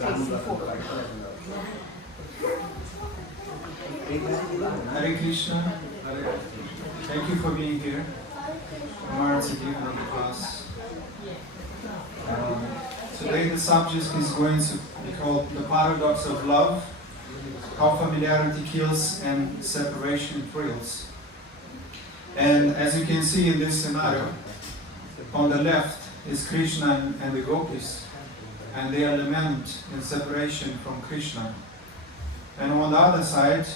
Hare Krishna. Thank you for being here. Familiarity given on the class. Today the subject is going to be called the paradox of love, how familiarity kills and separation thrills. And as you can see in this scenario, on the left is Krishna and the gopis, and they are lament in separation from Krishna. And on the other side,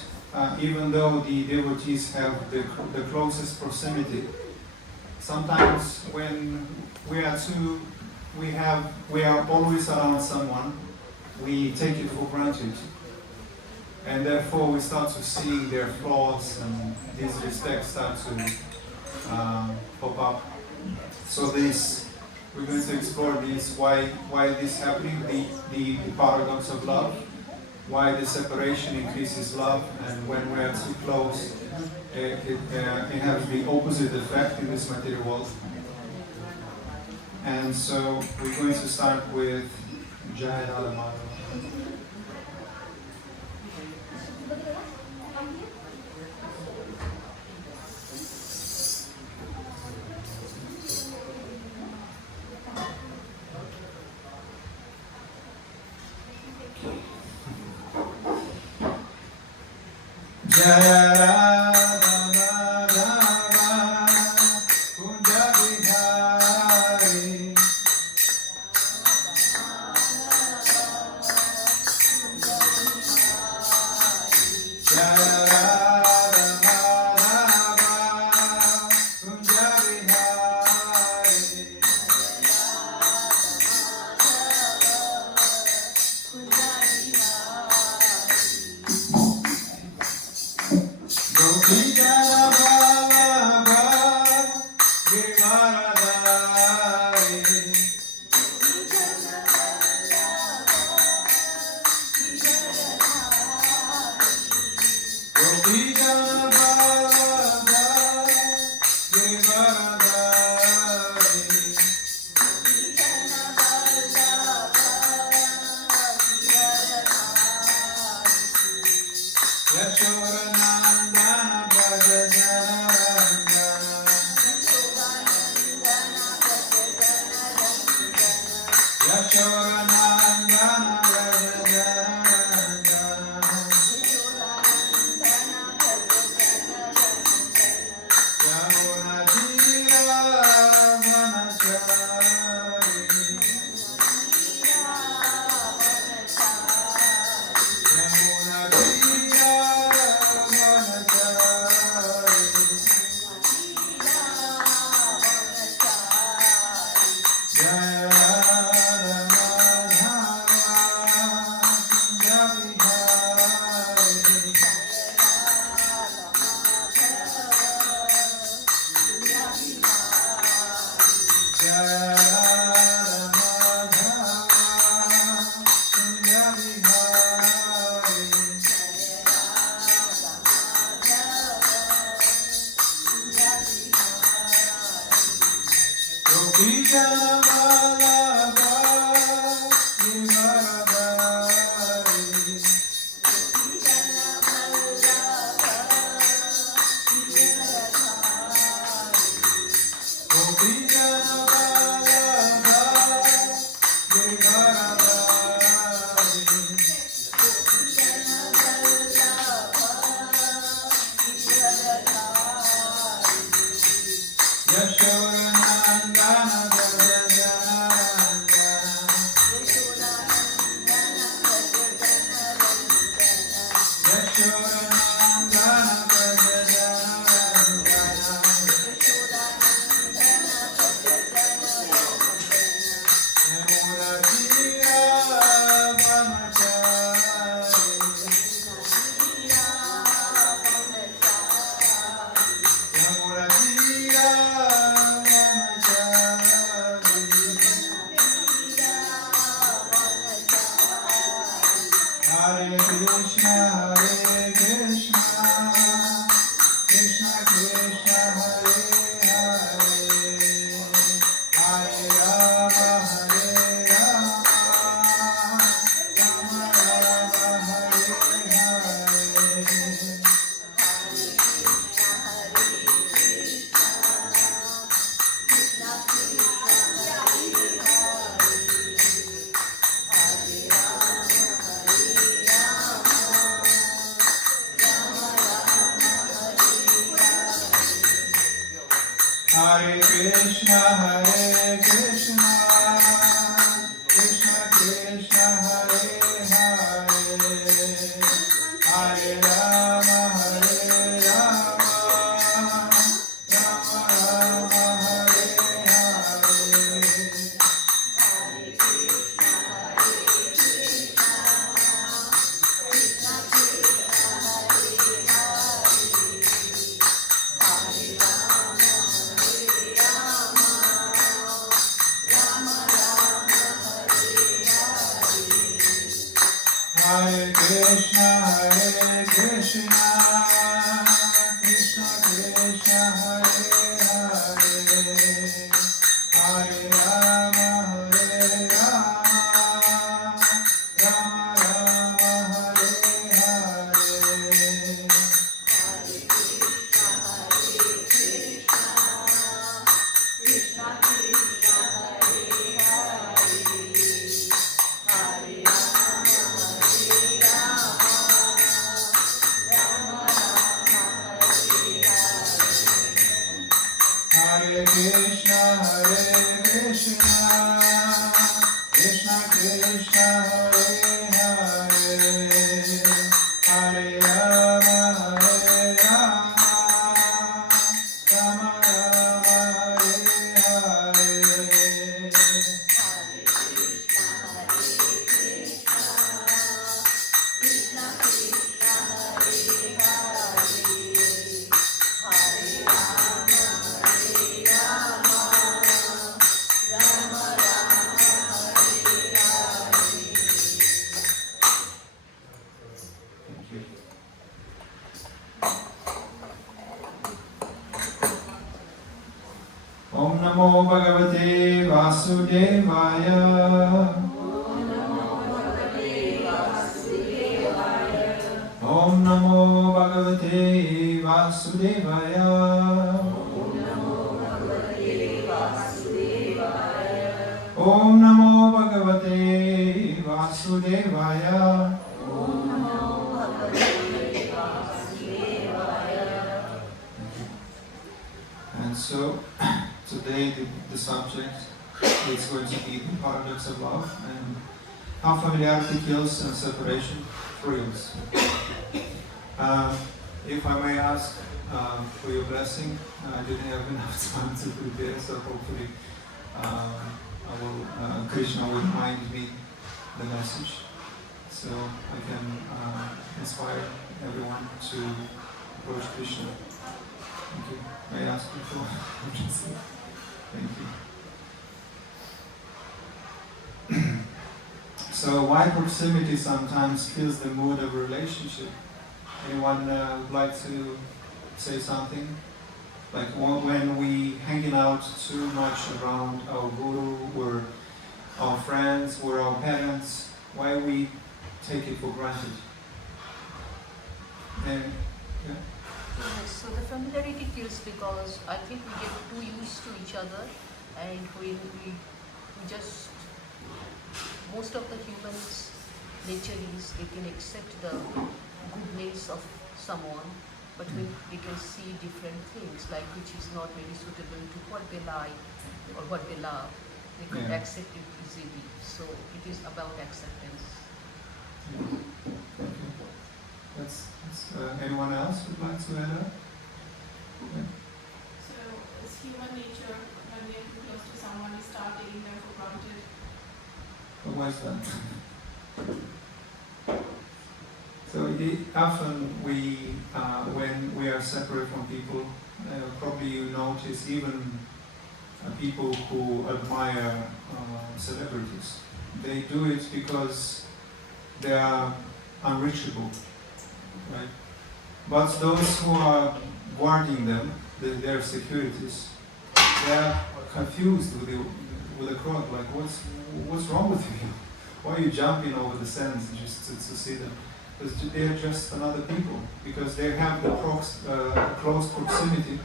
even though the devotees have the closest proximity, sometimes when we are always around someone, we take it for granted, and therefore we start to see their flaws, and disrespect start to pop up. So we're going to explore this, why this is happening, the paradox of love, why the separation increases love, and when we are too close, it has the opposite effect in this material world. And so we're going to start with Jai Radha Madhava. Jai Radha Madhava Kunja Bihari Jai Radha Madhava Kunja Bihari Hare Krishna, Krishna Krishna, Hare Hare, Hare Rama, Rama Rama, Hare Hare. Hare Krishna, Krishna Krishna, Hare Hare, Hare Rama, Rama Rama, Hare Hare. Hare Krishna, Krishna Krishna, Hare Hare, Hare Rama, Rama Rama, Hare Hare. Thank you. Om Namo Bhagavate Vasudevaya. Om Namo Bhagavate Vasudevaya. Om Namo Bhagavate Vasudevaya. And so today the subject is going to be the paradox of love and how familiarity kills and separation thrills. If I may ask for your blessing, I didn't have enough time to prepare, so hopefully Krishna will remind me the message, so I can inspire everyone to approach Krishna. Thank you. May I ask you for Thank you. So why proximity sometimes kills the mood of a relationship? Anyone would like to say something? Like when we hanging out too much around our guru or our friends or our parents, why we take it for granted? And, yeah. Yes, so the familiarity kills because I think we get too used to each other, and we just, most of the humans' nature is they can accept the goodness of someone, but when they can see different things like which is not very suitable to what they like or what they love, they can accept it easily. So it is about acceptance. That's anyone else would like to add up? Yeah. So it's human nature when we are too close to someone, we start taking them for granted. But why is that? So often when we are separate from people, probably you notice even people who admire celebrities. They do it because they are unreachable, right? But those who are guarding them, their securities, they are confused with the crowd. Like, what's wrong with you? Why are you jumping over the sands just to see them? Because they are just another people. Because they have the close proximity,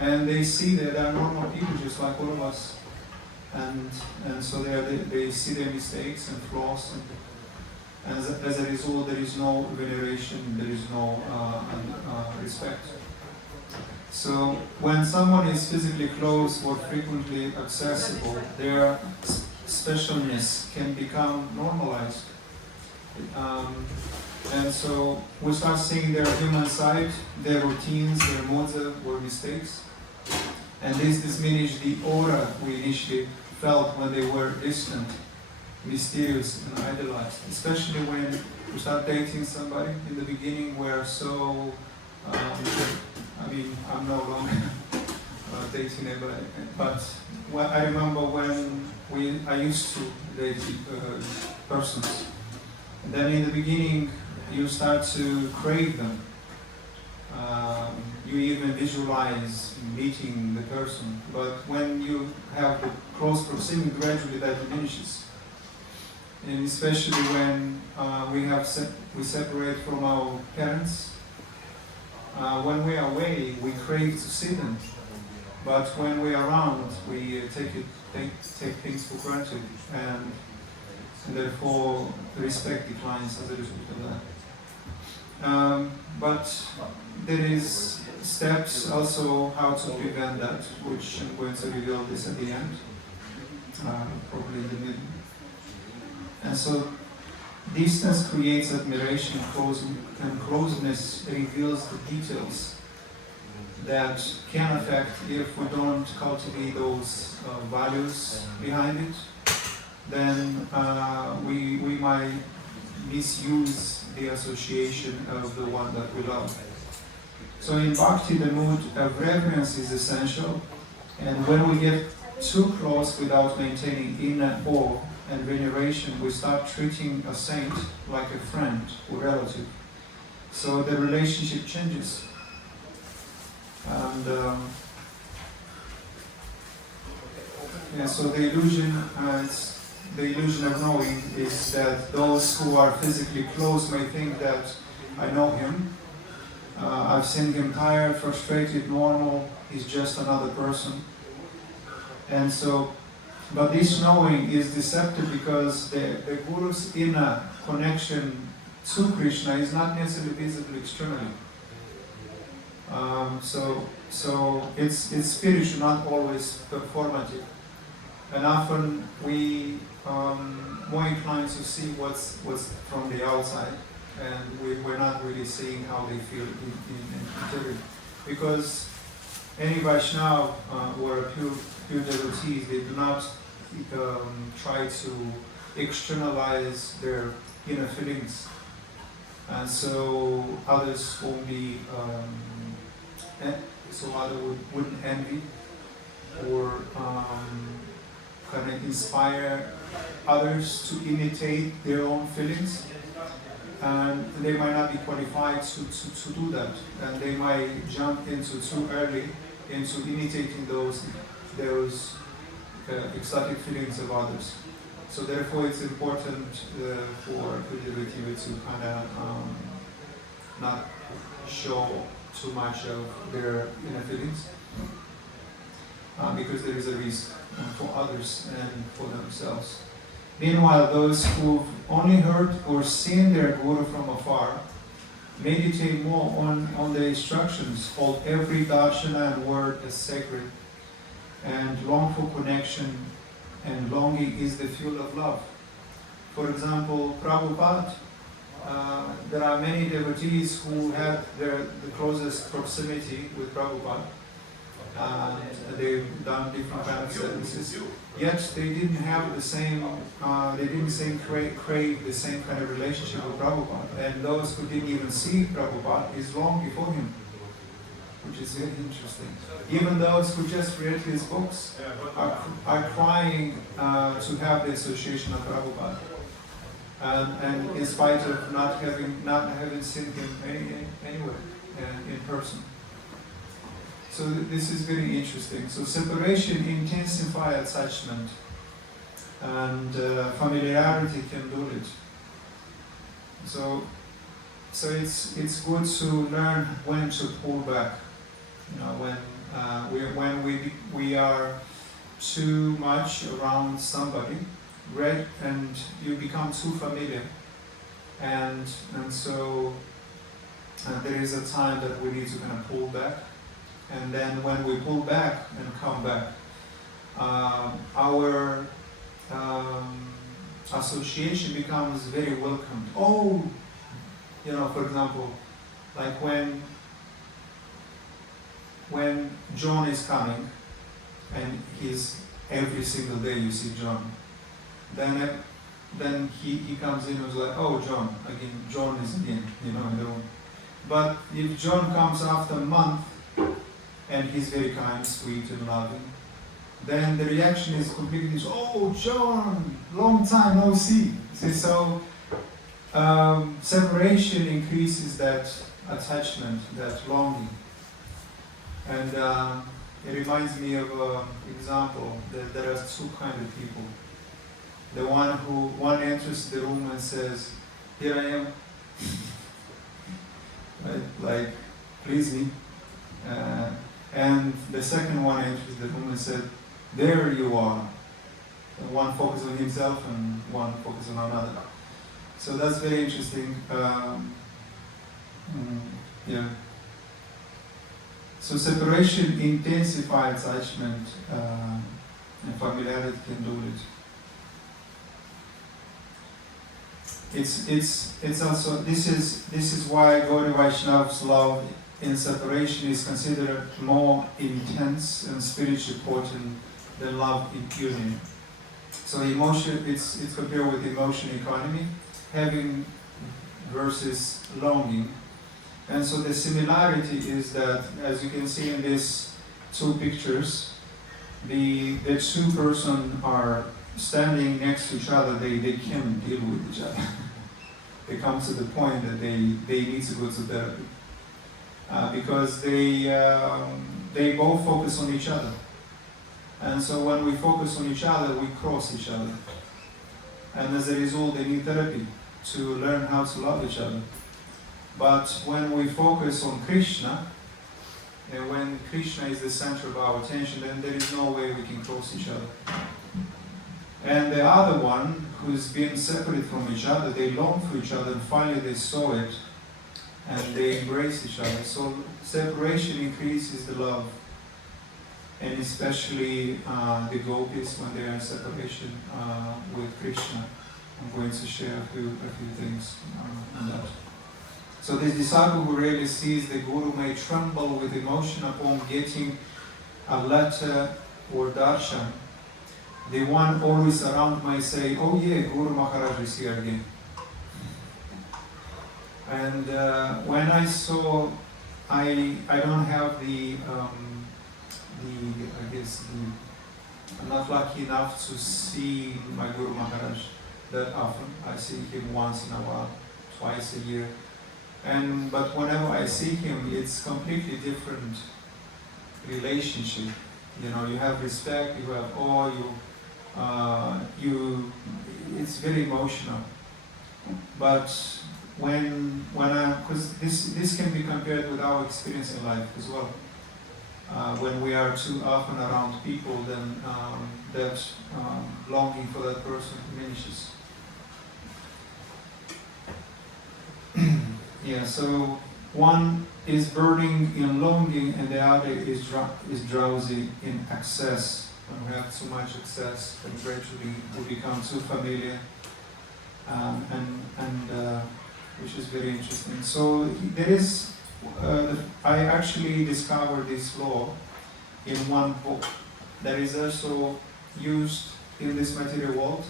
and they see that they are normal people just like all of us. And so they see their mistakes and flaws, and as a result, there is no veneration, there is no respect. So when someone is physically close or frequently accessible, their specialness can become normalized. And so we start seeing their human side, their routines, their modes or mistakes. And this diminishes the aura we initially felt when they were distant, mysterious, and idolized. Especially when we start dating somebody. In the beginning, we're so, I'm no longer dating anybody, but I remember when I used to date persons. And then in the beginning, you start to crave them. You even visualize meeting the person, but when you have the close proximity, gradually that diminishes. And especially when we separate from our parents. When we are away, we crave to see them, but when we are around, we take things for granted, and therefore respect declines as a result of that. But there is steps also how to prevent that, which I'm going to reveal this at the end, probably in the middle. And so distance creates admiration, and closeness reveals the details that can affect if we don't cultivate those values behind it. Then we might misuse the association of the one that we love. So in Bhakti, the mood of reverence is essential, and when we get too close without maintaining inner awe and veneration, we start treating a saint like a friend or relative. So the relationship changes. And so the illusion of knowing is that those who are physically close may think that I know him. I've seen him tired, frustrated, normal. He's just another person. And so, but this knowing is deceptive because the Guru's inner connection to Krishna is not necessarily visible externally. So it's spiritual, not always performative. And often we more inclined to see what's from the outside, and we're not really seeing how they feel internally. Because any Vaishnava or pure devotees, they do not try to externalize their inner feelings, and so others won't be, so others wouldn't envy or kind of inspire others to imitate their own feelings, and they might not be qualified to do that, and they might jump into too early into imitating those ecstatic feelings of others. So therefore it's important for the devotee to kind of not show too much of their inner feelings, because there is a risk for others and for themselves. Meanwhile, those who've only heard or seen their Guru from afar meditate more on the instructions, hold every darshana and word as sacred, and long for connection, and longing is the fuel of love. For example, Prabhupada, there are many devotees who had the closest proximity with Prabhupada, and they've done different kind of services, yet they didn't have the same, crave the same kind of relationship with Prabhupada, and those who didn't even see Prabhupada is long before him, which is very interesting. Even those who just read his books are crying to have the association of Prabhupada, and in spite of not having seen him anywhere in person. So this is very interesting. So separation intensifies attachment, and familiarity can do it. So it's good to learn when to pull back. You know, when we are too much around somebody, and you become too familiar, and so there is a time that we need to kind of pull back And then when we pull back and come back, our association becomes very welcomed. Oh, for example, like when John is coming, and he's every single day you see John, then he comes in and is like, oh, John, again, John is again, in the room. But if John comes after a month, and he's very kind, sweet, and loving, then the reaction is completely, oh, John, long time no see. So separation increases that attachment, that longing. And it reminds me of an example that there are two kinds of people. The one enters the room and says, here I am, right? Like, please me. And the second one enters the room and said, there you are. One focuses on himself and one focuses on another. So that's very interesting. Yeah. So separation intensifies attachment, and familiarity can do it. It's also this is why Gaudiya Vaishnava's love in separation is considered more intense and spiritually potent than love in union. So emotion, it's compared with emotion economy, having versus longing. And so the similarity is that, as you can see in these two pictures, the two persons are standing next to each other. They can't deal with each other. They come to the point that they need to go to therapy because they both focus on each other. And so when we focus on each other, we cross each other. And as a result, they need therapy to learn how to love each other. But when we focus on Krishna, and when Krishna is the center of our attention, then there is no way we can cross each other. And the other one, who's been separate from each other, they long for each other, and finally they saw it, and they embrace each other. So separation increases the love, and especially the gopis when they are in separation with Krishna. I'm going to share a few things on that. So this disciple who really sees the Guru may tremble with emotion upon getting a letter or darshan. The one always around might say, oh yeah, Guru Maharaj is here again. And when I saw, I don't have I'm not lucky enough to see my Guru Maharaj that often. I see him once in a while, twice a year. But whenever I see him, it's completely different relationship. You have respect, you have awe, it's very emotional. But because this can be compared with our experience in life as well. When we are too often around people, then that longing for that person diminishes. Yeah, so one is burning in longing and the other is drowsy in excess. When we have too much excess, then gradually we become too familiar, which is very interesting. So there is, I actually discovered this law in one book that is also used in this material world.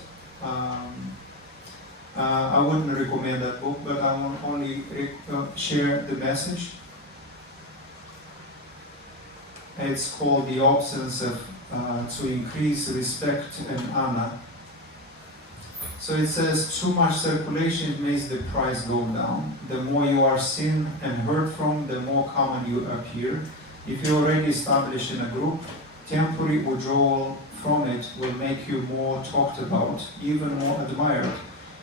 I wouldn't recommend that book, but I will only share the message. It's called The Absence of to Increase Respect and Honor. So it says, too much circulation makes the price go down. The more you are seen and heard from, the more common you appear. If you're already established in a group, temporary withdrawal from it will make you more talked about, even more admired.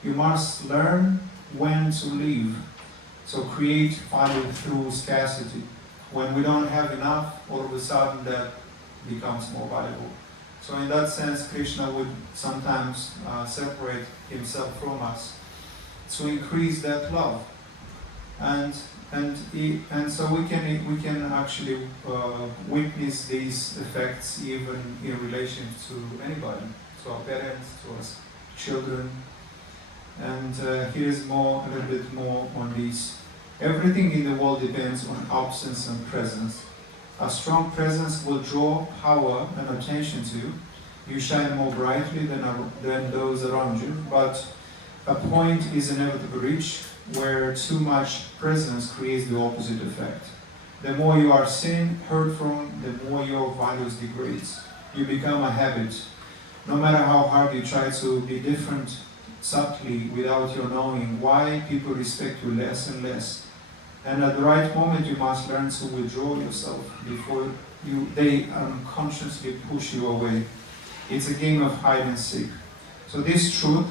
You must learn when to leave. So create value through scarcity. When we don't have enough, all of a sudden that becomes more valuable. So in that sense, Krishna would sometimes separate himself from us to increase that love. And so we can actually witness these effects even in relation to anybody, to our parents, to our children. And here is a little bit more on these. Everything in the world depends on absence and presence. A strong presence will draw power and attention to you. You shine more brightly than those around you, but a point is inevitably reached where too much presence creates the opposite effect. The more you are seen, heard from, the more your values degrades. You become a habit. No matter how hard you try to be different subtly without your knowing why, people respect you less and less. And at the right moment you must learn to withdraw yourself before they unconsciously push you away. It's a game of hide and seek. So this truth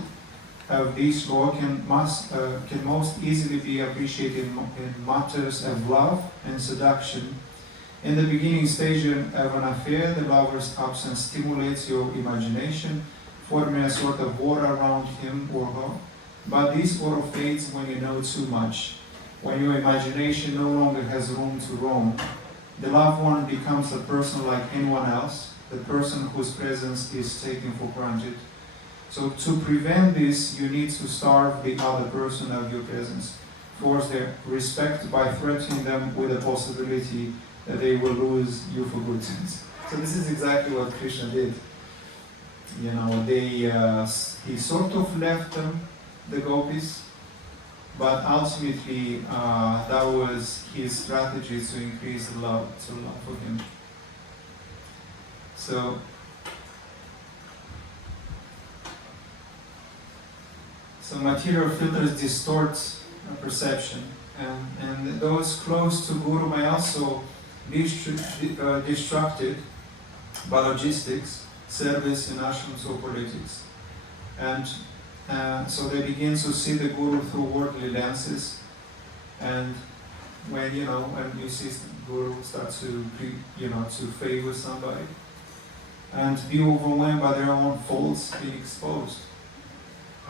of this law can most easily be appreciated in matters of love and seduction. In the beginning stage of an affair, the lover's absence stimulates your imagination, forming a sort of aura around him or her. But this aura fades when you know too much. When your imagination no longer has room to roam, the loved one becomes a person like anyone else, the person whose presence is taken for granted. So to prevent this, you need to starve the other person of your presence, force their respect by threatening them with the possibility that they will lose you for good. So this is exactly what Krishna did. You know, he sort of left them, the gopis, but ultimately that was his strategy to increase the love for him. So material filters distort perception, and those close to Guru may also be distracted by logistics, service, and ashrams or politics. And so they begin to see the Guru through worldly lenses, and when you see the Guru start to favor somebody, and be overwhelmed by their own faults being exposed.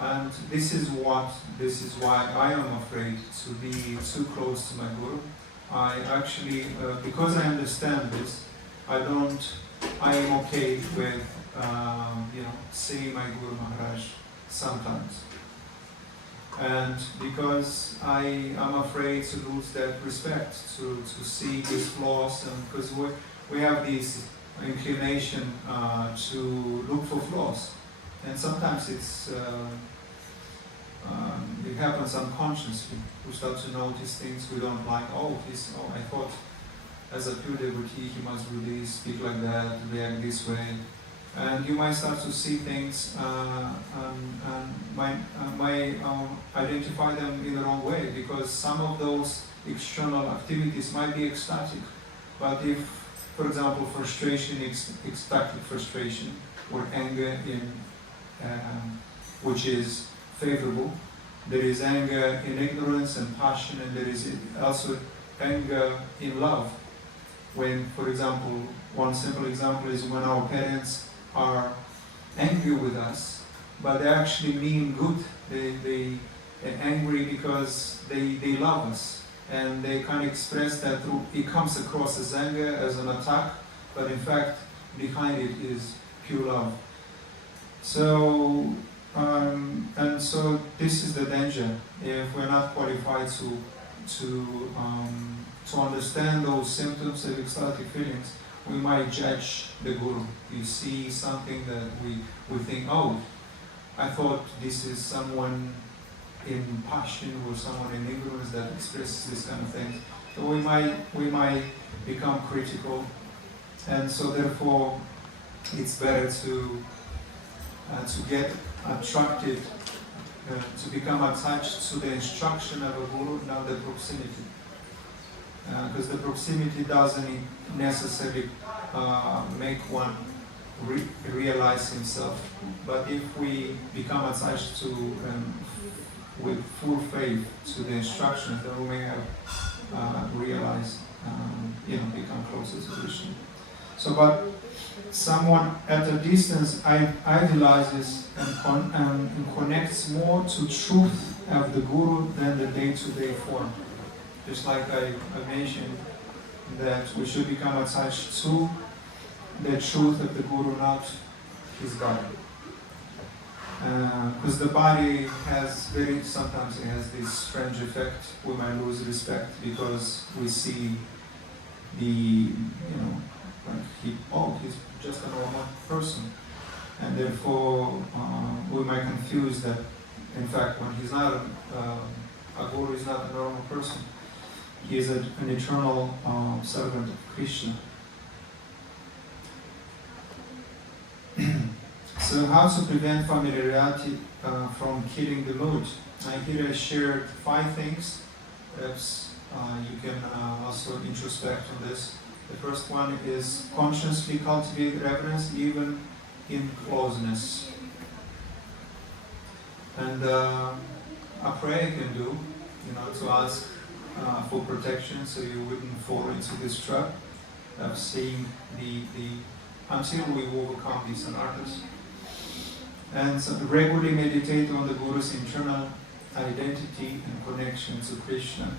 And this is why I am afraid to be too close to my Guru. I actually, because I understand this, I am okay with, seeing my Guru Maharaj sometimes. And because I am afraid to lose that respect, to see his flaws, and because we have this inclination to look for flaws. And sometimes it happens unconsciously. We start to notice things we don't like. I thought as a pure devotee he must really speak like that, react this way. And you might start to see things and might identify them in the wrong way, because some of those external activities might be ecstatic. But if, for example, frustration, ecstatic frustration, or anger which is favorable. There is anger in ignorance and passion, and there is also anger in love. When, for example, one simple example is when our parents are angry with us, but they actually mean good. They're angry because they love us, and they can't express that through. It comes across as anger, as an attack, but in fact, behind it is pure love. So, and so this is the danger. If we're not qualified to understand those symptoms of ecstatic feelings, we might judge the Guru. You see something that we think, oh, I thought this is someone in passion or someone in ignorance that expresses this kind of thing. So we might become critical, and so therefore it's better to get attracted, to become attached to the instruction of a Guru, not the proximity. Because the proximity doesn't necessarily make one realize himself. But if we become attached to, with full faith to the instructions, then we may have realized, become closer to Krishna. So, but someone at a distance idealizes and connects more to truth of the Guru than the day-to-day form. just like I mentioned, that we should become attached to the truth of the Guru, not his body. Because the body has sometimes it has this strange effect. We might lose respect because we see he's just a normal person. And therefore, we might confuse that, in fact, when he's not a Guru is not a normal person. He is an eternal servant of Krishna. So how to prevent familiarity from killing the mood? Here I shared 5 things. Perhaps you can also introspect on this. The first one is consciously cultivate reverence even in closeness. And a prayer can do, to ask for protection so you wouldn't fall into this trap of seeing until we overcome these anarthas. And so regularly meditate on the Guru's internal identity and connection to Krishna.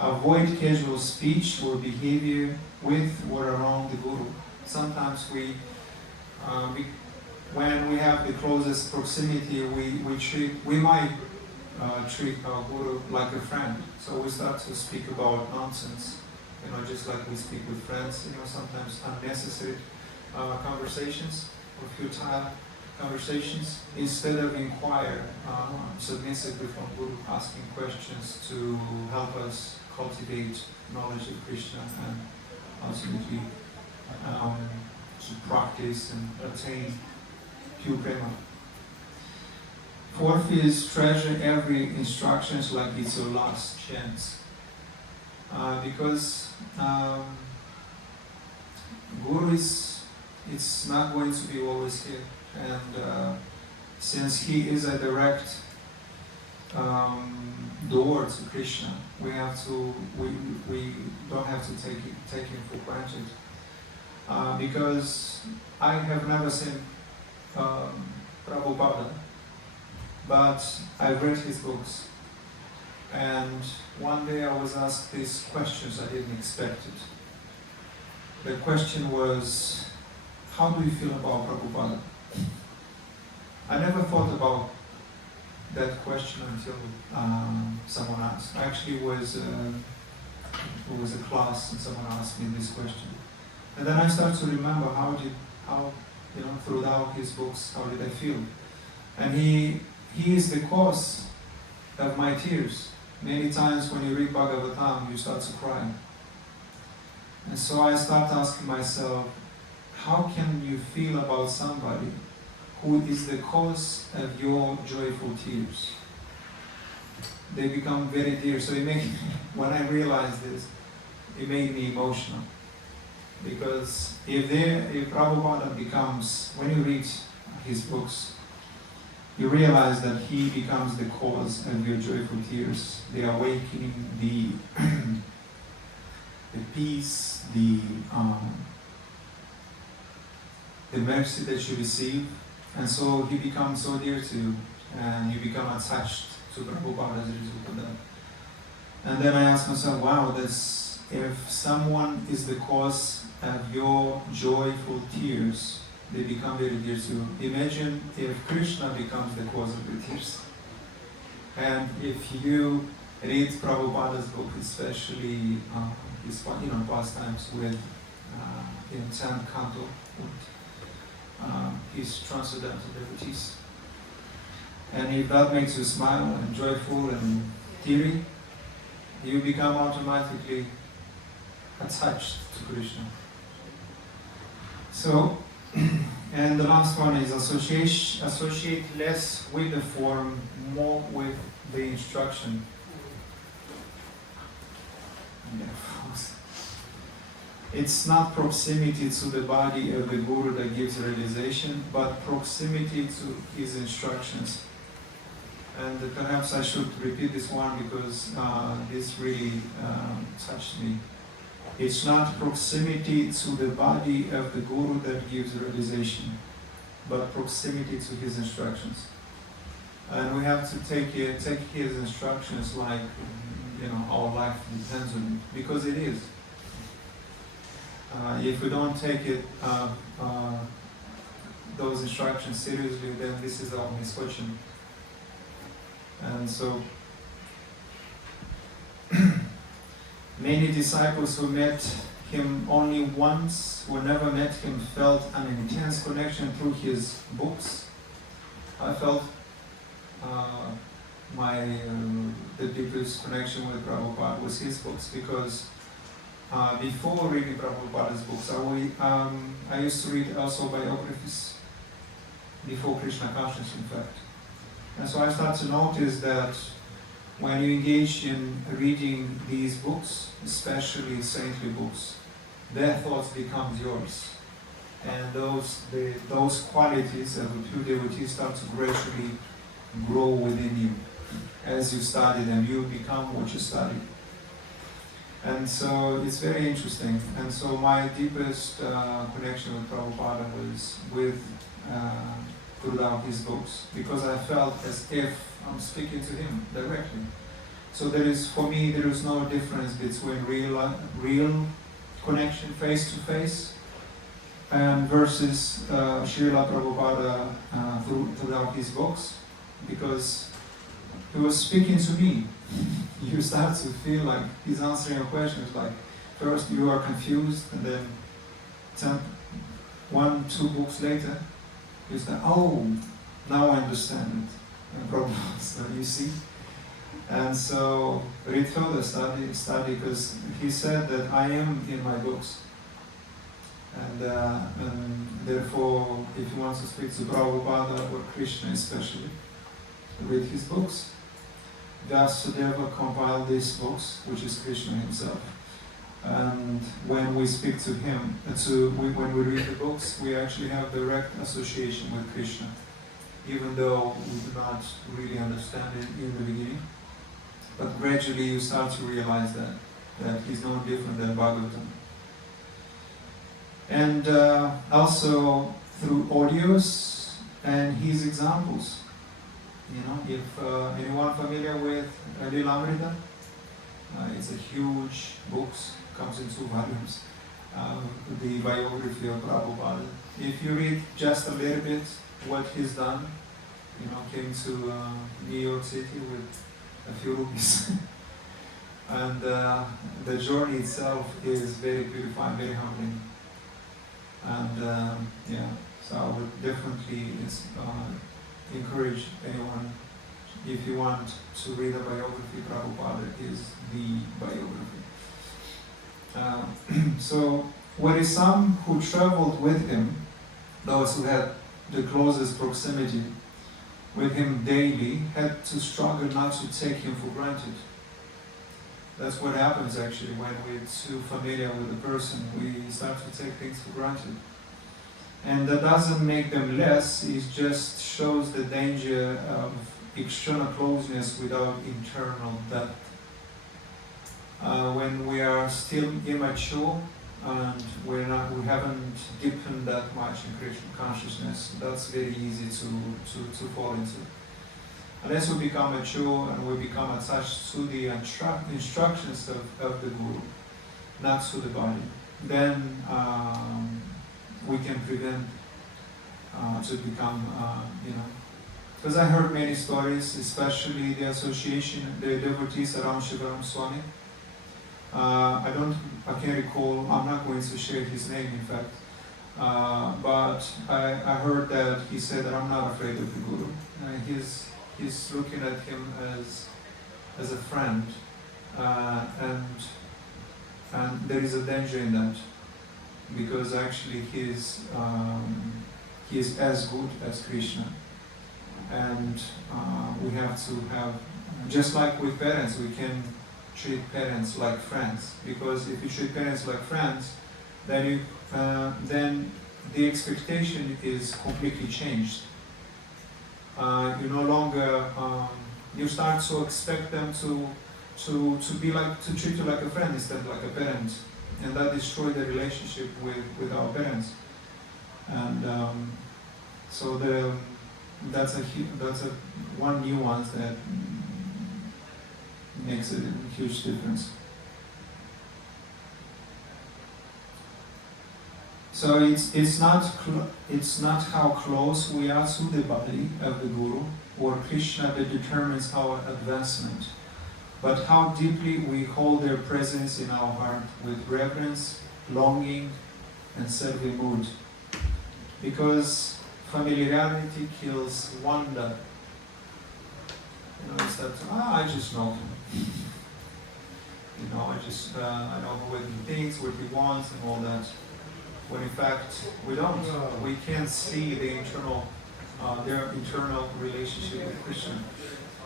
Avoid casual speech or behavior with or around the Guru. Sometimes when we have the closest proximity, we might treat our Guru like a friend. So we start to speak about nonsense, just like we speak with friends, sometimes unnecessary conversations or futile conversations, instead of inquire submissively from Guru, asking questions to help us cultivate knowledge of Krishna and ultimately to practice and attain pure prema. 4th is treasure every instructions like it's your last chance. Because Guru it's not going to be always here. And since he is a direct door to Krishna, we don't have to take him for granted. Because I have never seen Prabhupada, but I've read his books. And one day I was asked these questions I didn't expect it. The question was, how do you feel about Prabhupada? I never thought about that question until someone asked. Actually, it was a class and someone asked me this question. And then I started to remember throughout his books, how did I feel? And he is the cause of my tears. Many times when you read Bhagavatam, you start to cry. And so I start asking myself, how can you feel about somebody who is the cause of your joyful tears? They become very dear. So when I realized this, it made me emotional. Because if Prabhupada becomes, when you read his books, you realize that he becomes the cause of your joyful tears. They are awakening the peace, the mercy that you receive. And so he becomes so dear to you, and you become attached to Prabhupada as a result of that. And then I ask myself, wow, if someone is the cause of your joyful tears, they become very dear to you. Imagine if Krishna becomes the cause of your tears. And if you read Prabhupada's book, especially his pastimes with Chant Canto, his transcendental devotees. And if that makes you smile and joyful and teary, you become automatically attached to Krishna. So, and the last one is associate less with the form, more with the instruction. It's not proximity to the body of the Guru that gives realization, but proximity to his instructions. And perhaps I should repeat this one because this really touched me. It's not proximity to the body of the Guru that gives realization, but proximity to his instructions. And we have to take his instructions like our life depends on it, because it is. If we don't take it, those instructions seriously, then this is our misfortune. And so, many disciples who met him only once, who never met him, felt an intense connection through his books. I felt the deepest connection with Prabhupada was his books, because before reading Prabhupada's books, I used to read also biographies before Krishna consciousness, in fact. And so I started to notice that when you engage in reading these books, especially saintly books, their thoughts become yours. And those qualities of the pure devotees start to gradually grow within you. As you study them, you become what you study. And so it's very interesting. And so my deepest connection with Prabhupada was throughout his books, because I felt as if I'm speaking to him directly. So for me, there is no difference between real connection face to face and versus Srila Prabhupada throughout his books, because he was speaking to me. You start to feel like he's answering your questions. Like first you are confused, and then 1-2 books later, you say, "Oh, now I understand it." And Prabhupada, so you see. And so read further, study, because he said that I am in my books. And therefore, if you want to speak to Prabhupada or Krishna especially, read his books. Vasudeva compiled these books, which is Krishna himself. And when we speak to him, when we read the books, we actually have direct association with Krishna, even though we do not really understand it in the beginning. But gradually you start to realize that he's no different than Bhagavatam. And also through audios and his examples. If anyone familiar with Lilamrita, it's a huge book, comes in 2 volumes, the biography of Prabhupada. If you read just a little bit what he's done, came to New York City with a few rupees. And the journey itself is very purifying, very humbling. And so I would definitely encourage anyone, if you want to read a biography, Prabhupada is the biography. So, whereas some who traveled with him, those who had the closest proximity with him daily, had to struggle not to take him for granted. That's what happens actually when we're too familiar with the person. We start to take things for granted. And that doesn't make them less, it just shows the danger of external closeness without internal depth. When we are still immature and we haven't deepened that much in Krishna consciousness, that's very easy to fall into. Unless we become mature and we become attached to the instructions of the Guru, not to the body, then we can prevent to become, because I heard many stories, especially the association, the devotees around Shivaram Swami. I can't recall, I'm not going to share his name in fact, but I heard that he said that I'm not afraid of the Guru. He's looking at him as a friend, and there is a danger in that, because actually he is as good as Krishna, and we have to have, just like with parents, we can treat parents like friends, because if you treat parents like friends, then the expectation is completely changed. You no longer you start to expect them to treat you like a friend instead of like a parent, and that destroys the relationship with our parents. And so that's one nuance makes a huge difference. So it's not how close we are to the body of the Guru or Krishna that determines our advancement, but how deeply we hold their presence in our heart with reverence, longing, and serving mood. Because familiarity kills wonder. It's that, I just know him. I know what he thinks, what he wants, and all that. When in fact, we don't. We can't see the their internal relationship with Krishna.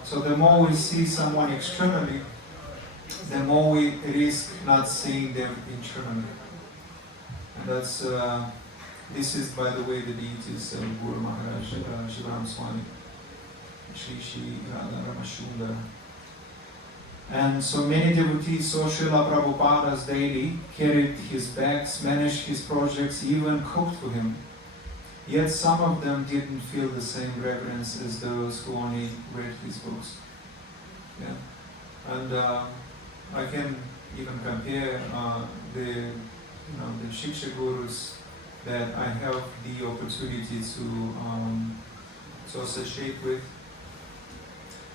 So the more we see someone externally, the more we risk not seeing them internally. And that's, this is, by the way, the deities of Guru Maharaj, Shivaram Swami, Shri Radha Ramashundara. And so many devotees saw Srila Prabhupada's daily, carried his bags, managed his projects, even cooked for him. Yet some of them didn't feel the same reverence as those who only read his books. Yeah. And I can even compare the Shiksha Gurus that I have the opportunity to associate with,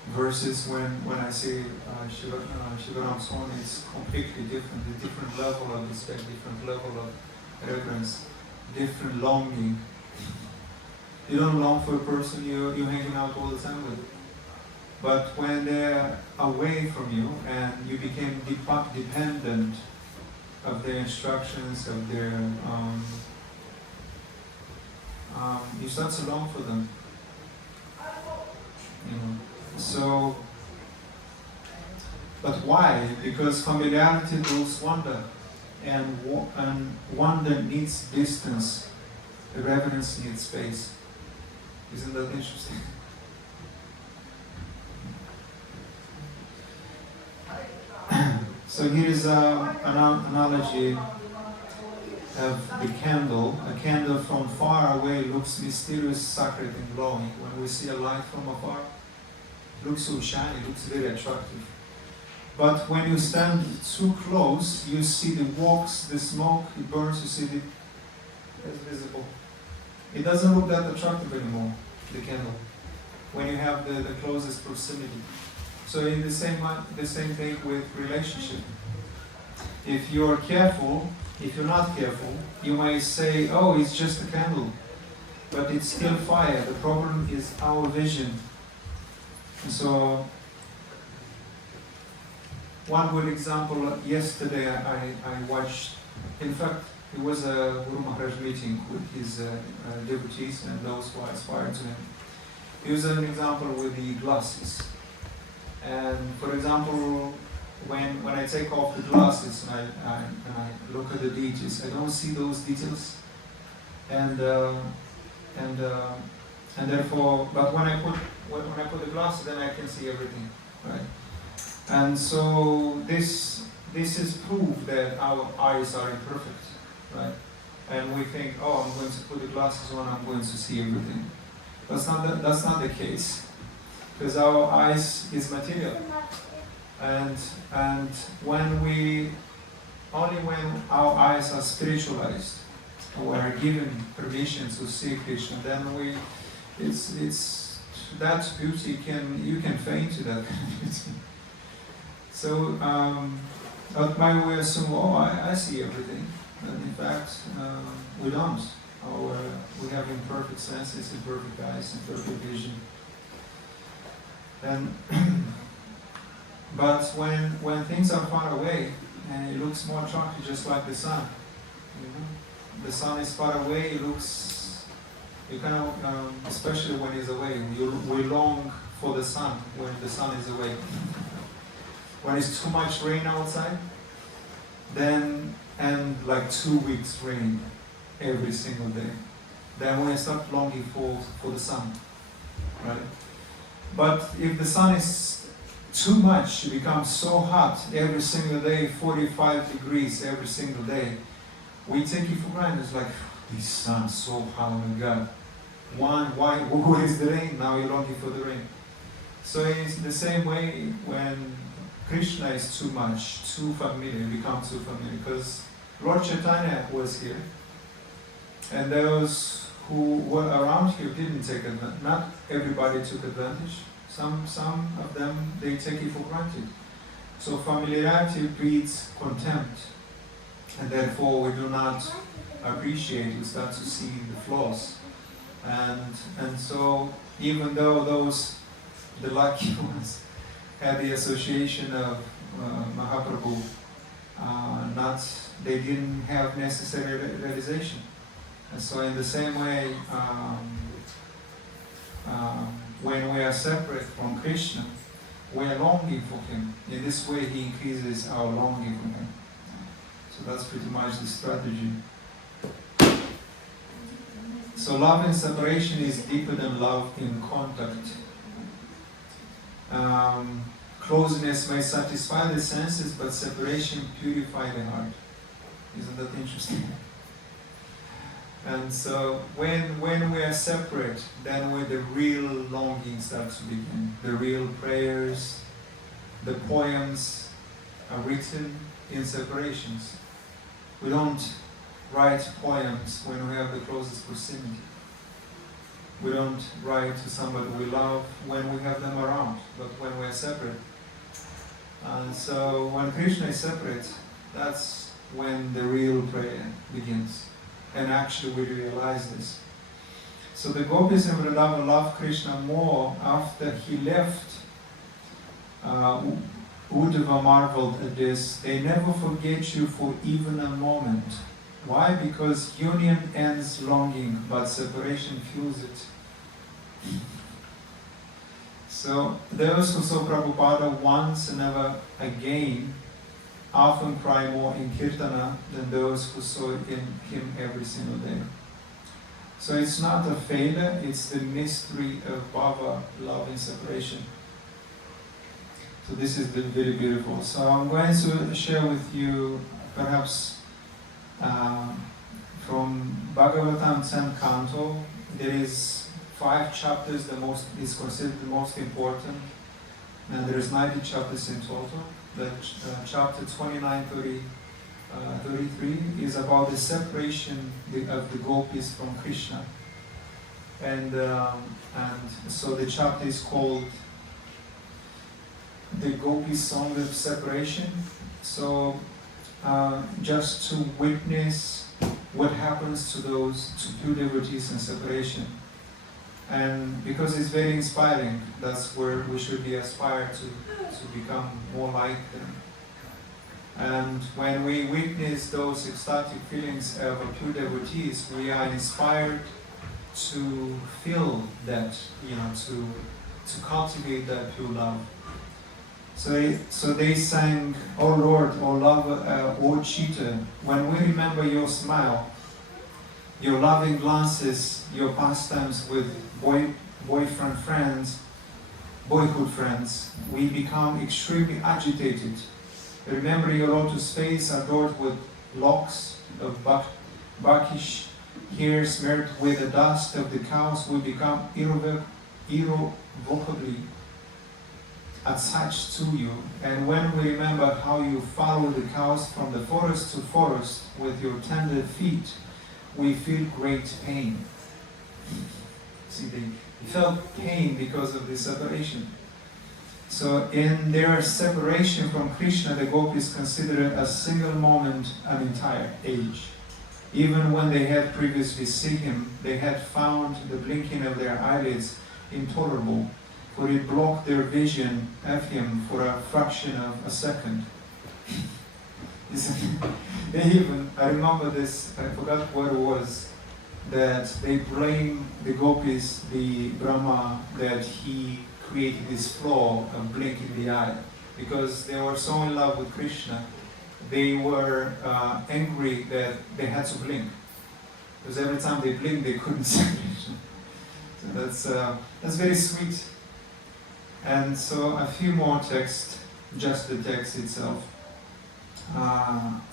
versus when I say Shivaram Swami, it's completely different, a different level of respect, different level of reverence, different longing. You don't long for a person you're hanging out all the time with. But when they're away from you and you became dependent of their instructions, of their, you start to long for them. So, but why? Because familiarity rules wonder, and wonder needs distance. Reverence needs space. Isn't that interesting? So here is an analogy of the candle. A candle from far away looks mysterious, sacred, and glowing. When we see a light from afar, it looks so shiny, it looks very attractive. But when you stand too close, you see the wax, the smoke, it burns, you see it's visible. It doesn't look that attractive anymore, the candle, when you have the closest proximity. So in the same thing with relationship. If you're careful, if you're not careful, you may say, oh, it's just a candle, but it's still fire. The problem is our vision. And so, one good example, yesterday I watched, in fact, it was a Guru Maharaj meeting with his devotees and those who are aspiring to him. He was an example with the glasses. And for example, when I take off the glasses and I look at the details, I don't see those details. And therefore, but when I put the glasses, then I can see everything, right? And so this is proof that our eyes are imperfect, right? And we think, oh, I'm going to put the glasses on, I'm going to see everything. That's not the case, because our eyes is material, and when our eyes are spiritualized, or are given permission to see Krishna, then it's that beauty you can faint to that beauty. So that might we assume, oh, I see everything, but in fact we don't. We have imperfect senses, imperfect eyes, imperfect vision. And but when things are far away, and it looks more attractive, just like the sun. The sun is far away. It looks, you kind of, especially when it's away. We long for the sun when the sun is away. When it's too much rain outside, then and like 2 weeks rain every single day, then we start longing for the sun, right? But if the sun is too much, it becomes so hot every single day, 45 degrees every single day, we take it for granted. It's like, this sun is so hot, oh my God. Where is the rain? Now you're longing for the rain. So it's the same way when Krishna is too much, too familiar, become too familiar. Because Lord Chaitanya was here, and those who were around here didn't take advantage. Not everybody took advantage. Some of them, they take it for granted. So familiarity breeds contempt, and therefore we do not appreciate, we start to see the flaws. And so even though the lucky ones, had the association of Mahaprabhu, they didn't have necessary realization. And so in the same way, when we are separate from Krishna, we are longing for Him. In this way, He increases our longing for Him. So that's pretty much the strategy. So love in separation is deeper than love in contact. Closeness may satisfy the senses, but separation purifies the heart. Isn't that interesting? And so when we are separate, then where the real longing starts to begin. The real prayers, the poems are written in separations. We don't write poems when we have the closest proximity. We don't write to somebody we love when we have them around, but when we are separate. And so when Krishna is separate, that's when the real prayer begins. And actually we realize this. So the gopis in Vrindavan loved Krishna more after he left. Uddhava marveled at this. They never forget you for even a moment. Why? Because union ends longing, but separation fuels it. So those who saw Prabhupada once and never again often cry more in Kirtana than those who saw him every single day. So it's not a failure, it's the mystery of Bhava, love and separation. So this is very beautiful. So I'm going to share with you perhaps from Bhagavatam 10th canto. There is 5 chapters, is considered the most important, and there is 90 chapters in total. The chapter 29, 30, 33 is about the separation of the gopis from Krishna, and so the chapter is called the Gopi Song of Separation. So just to witness what happens to those pure devotees in separation. And because it's very inspiring, that's where we should be aspired to become more like them. And when we witness those ecstatic feelings of pure devotees, we are inspired to feel that, to cultivate that pure love. So they sang, "O Lord, O lover, O cheater, when we remember your smile, your loving glances, your pastimes with boyhood friends, we become extremely agitated. Remember your lotus face adorned with locks of buckish hair smeared with the dust of the cows, we become irrevocably attached to you. And when we remember how you follow the cows from the forest to forest with your tender feet, we feel great pain." See, they felt pain because of the separation. So in their separation from Krishna, the gopis considered a single moment an entire age. Even when they had previously seen him, they had found the blinking of their eyelids intolerable, for it blocked their vision of him for a fraction of a second. I remember this, I forgot what it was, that they blame the gopis, the Brahma, that he created this flaw of blinking the eye. Because they were so in love with Krishna, they were angry that they had to blink. Because every time they blinked, they couldn't see Krishna. So that's very sweet. And so a few more texts, just the text itself.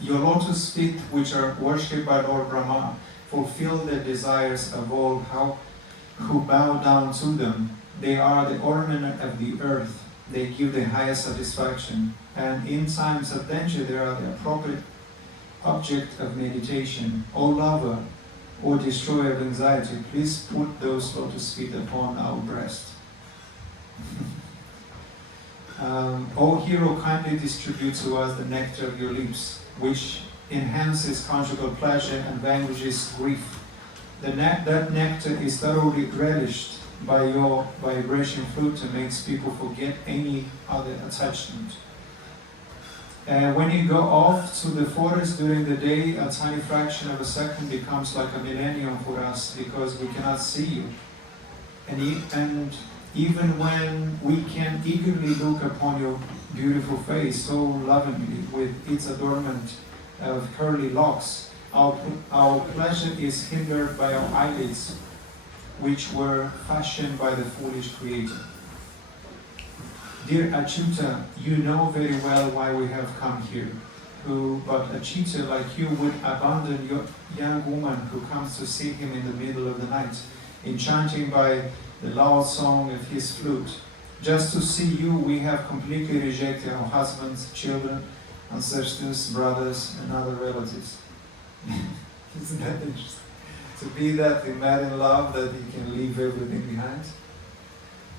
Your lotus feet, which are worshipped by Lord Brahma, fulfill the desires of all who bow down to them. They are the ornament of the earth. They give the highest satisfaction. And in times of danger, they are the appropriate object of meditation. O lover, O destroyer of anxiety, please put those lotus feet upon our breast. O hero, kindly distribute to us the nectar of your lips, which enhances conjugal pleasure and vanquishes grief. That nectar is thoroughly relished by your vibration flute and makes people forget any other attachment. When you go off to the forest during the day, a tiny fraction of a second becomes like a millennium for us because we cannot see you. And even when we can eagerly look upon your beautiful face so lovingly with its adornment of curly locks, our pleasure is hindered by our eyelids, which were fashioned by the foolish Creator. Dear Achyuta, you know very well why we have come here. But a cheater like you would abandon your young woman who comes to see him in the middle of the night, enchanting by the loud song of his flute. Just to see you, we have completely rejected our husbands, children, ancestors, brothers, and other relatives. Isn't that interesting? To be that mad in love that you can leave everything behind.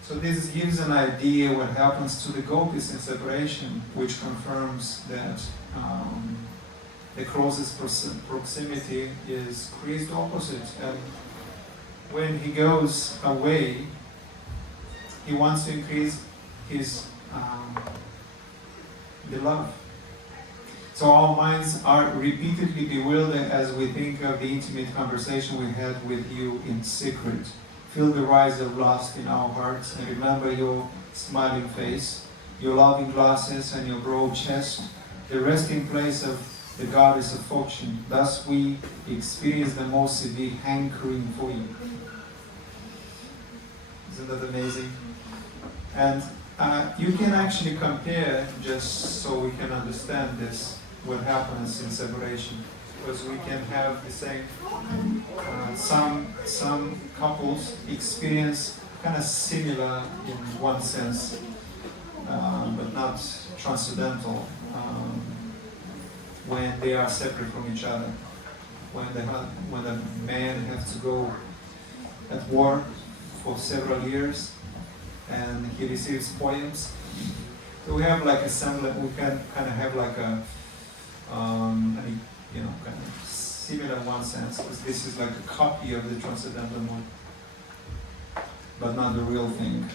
So this gives an idea what happens to the gopis in separation, which confirms that the closest proximity is Kriya's opposite. And when he goes away, he wants to increase his the love. So our minds are repeatedly bewildered as we think of the intimate conversation we had with you in secret. Feel the rise of lust in our hearts and remember your smiling face, your loving glasses and your broad chest, the resting place of the goddess of fortune. Thus we experience the most severe hankering for you. Isn't that amazing? And you can actually compare, just so we can understand this, what happens in separation. Because we can have the same, some couples experience kind of similar in one sense, but not transcendental, when they are separate from each other. When the man has to go at war for several years and he receives poems. So we have like a similar, we can kind of have like a, kind of similar in one sense, because this is like a copy of the transcendental one, but not the real thing.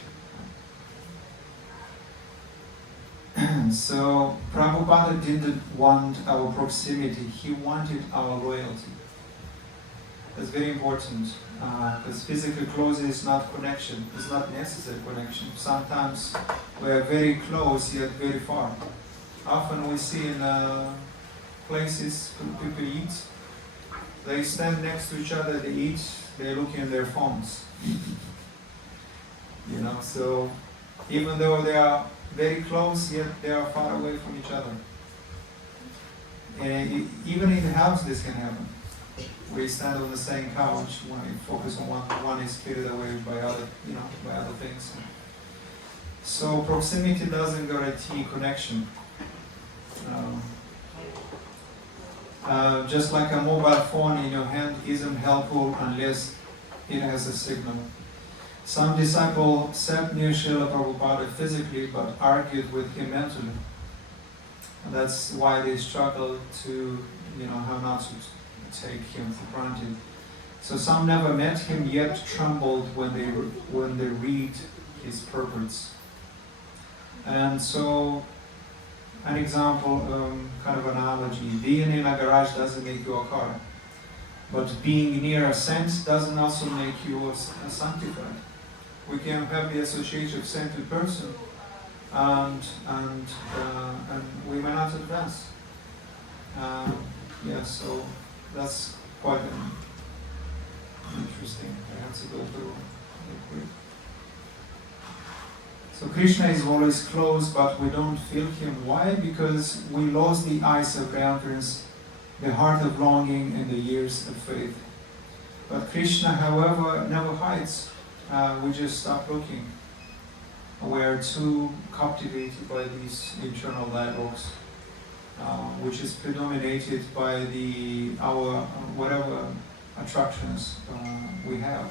So Prabhupada didn't want our proximity, he wanted our loyalty. That's very important, because physical closeness is not connection, it's not necessary connection. Sometimes we are very close yet very far. Often we see in places people eat, they stand next to each other, they eat, they look in their phones. So even though they are very close, yet they are far away from each other. And even in the house this can happen. We stand on the same couch, when we focus on one is carried away by other things. So proximity doesn't guarantee connection. Just like a mobile phone in your hand isn't helpful unless it has a signal. Some disciples sat near Srila Prabhupada physically but argued with him mentally. And that's why they struggled to, how not to take him for granted. So some never met him yet trembled when they read his purports. And so, an example, kind of analogy, being in a garage doesn't make you a car, but being near a saint doesn't also make you a sanctified. We can have the association of saint with person, and we may not advance. So that's quite interesting. I have to go through real quick. So Krishna is always close, but we don't feel him. Why? Because we lost the eyes of remembrance, the heart of longing, and the ears of faith. But Krishna, however, never hides. We just stop looking. we are too captivated by these internal dialogues, which is predominated by our whatever attractions we have,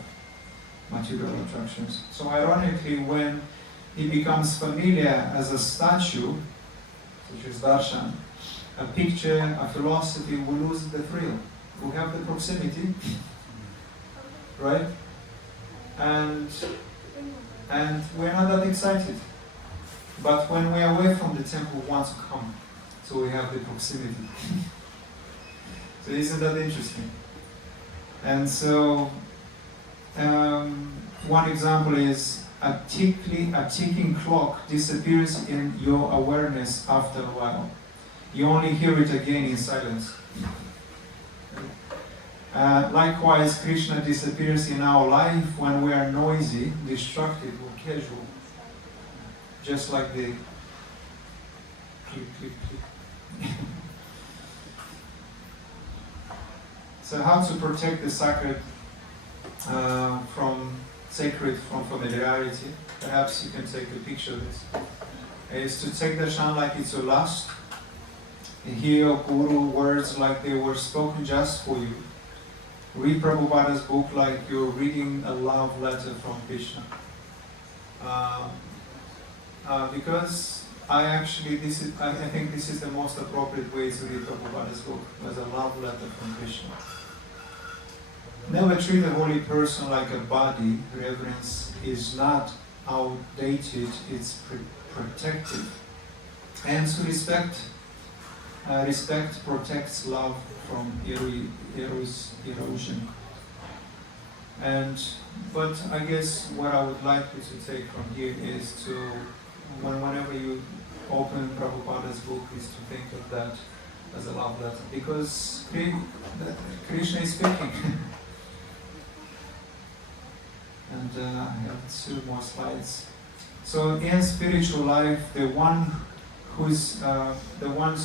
material attractions. So ironically, when he becomes familiar as a statue, such as darshan, a picture, a philosophy, we lose the thrill. We have the proximity, right? And we're not that excited. But when we are away from the temple, we want to come. So we have the proximity. So isn't that interesting? And so one example is a ticking clock disappears in your awareness after a while. You only hear it again in silence. Likewise, Krishna disappears in our life when we are noisy, distracted, or casual. Just like the click, click, click. So how to protect the sacred from familiarity? Perhaps you can take a picture of this. Is to take darshan like it's your last. Hear Guru words like they were spoken just for you. Read Prabhupada's book like you're reading a love letter from Krishna. Because I think this is the most appropriate way to read Prabhupada's book, as a love letter from Krishna. Never treat a holy person like a body. Reverence is not outdated, it's protective. And to respect protects love from erosion. But I guess what I would like you to take from here is to, whenever you open Prabhupada's book, is to think of that as a love letter. Because Krishna is speaking. And I have 2 more slides. So in spiritual life, the ones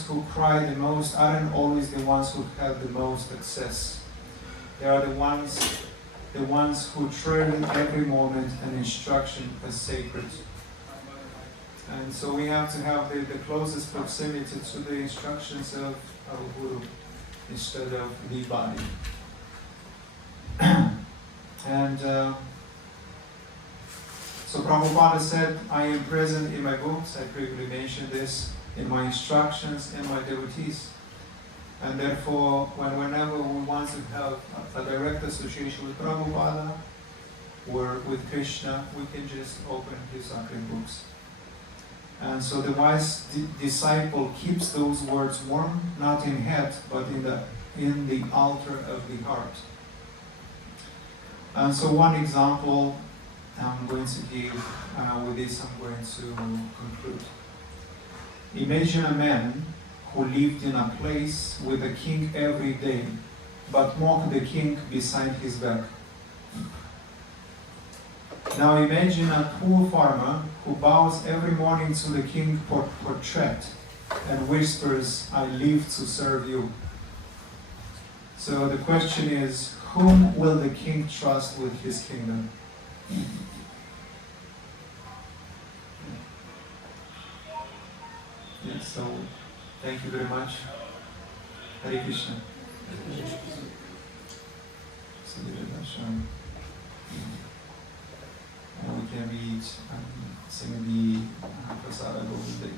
who cry the most aren't always the ones who have the most success. They are the ones who treat every moment and instruction as sacred. And so we have to have the closest proximity to the instructions of our Guru instead of the body. And so Prabhupada said, I am present in my books, I previously mentioned this, in my instructions and my devotees. And therefore, whenever we want to have a direct association with Prabhupada or with Krishna, we can just open his sacred books. And so the wise disciple keeps those words warm, not in head, but in the altar of the heart. And so one example I'm going to give, with this I'm going to conclude. Imagine a man who lived in a place with a king every day, but mocked the king beside his back. Now imagine a poor farmer who bows every morning to the king's portrait and whispers, I live to serve you. So the question is, whom will the king trust with his kingdom? Yes, so thank you very much. Hare Krishna. And we can read and sing the Prasada Govinda.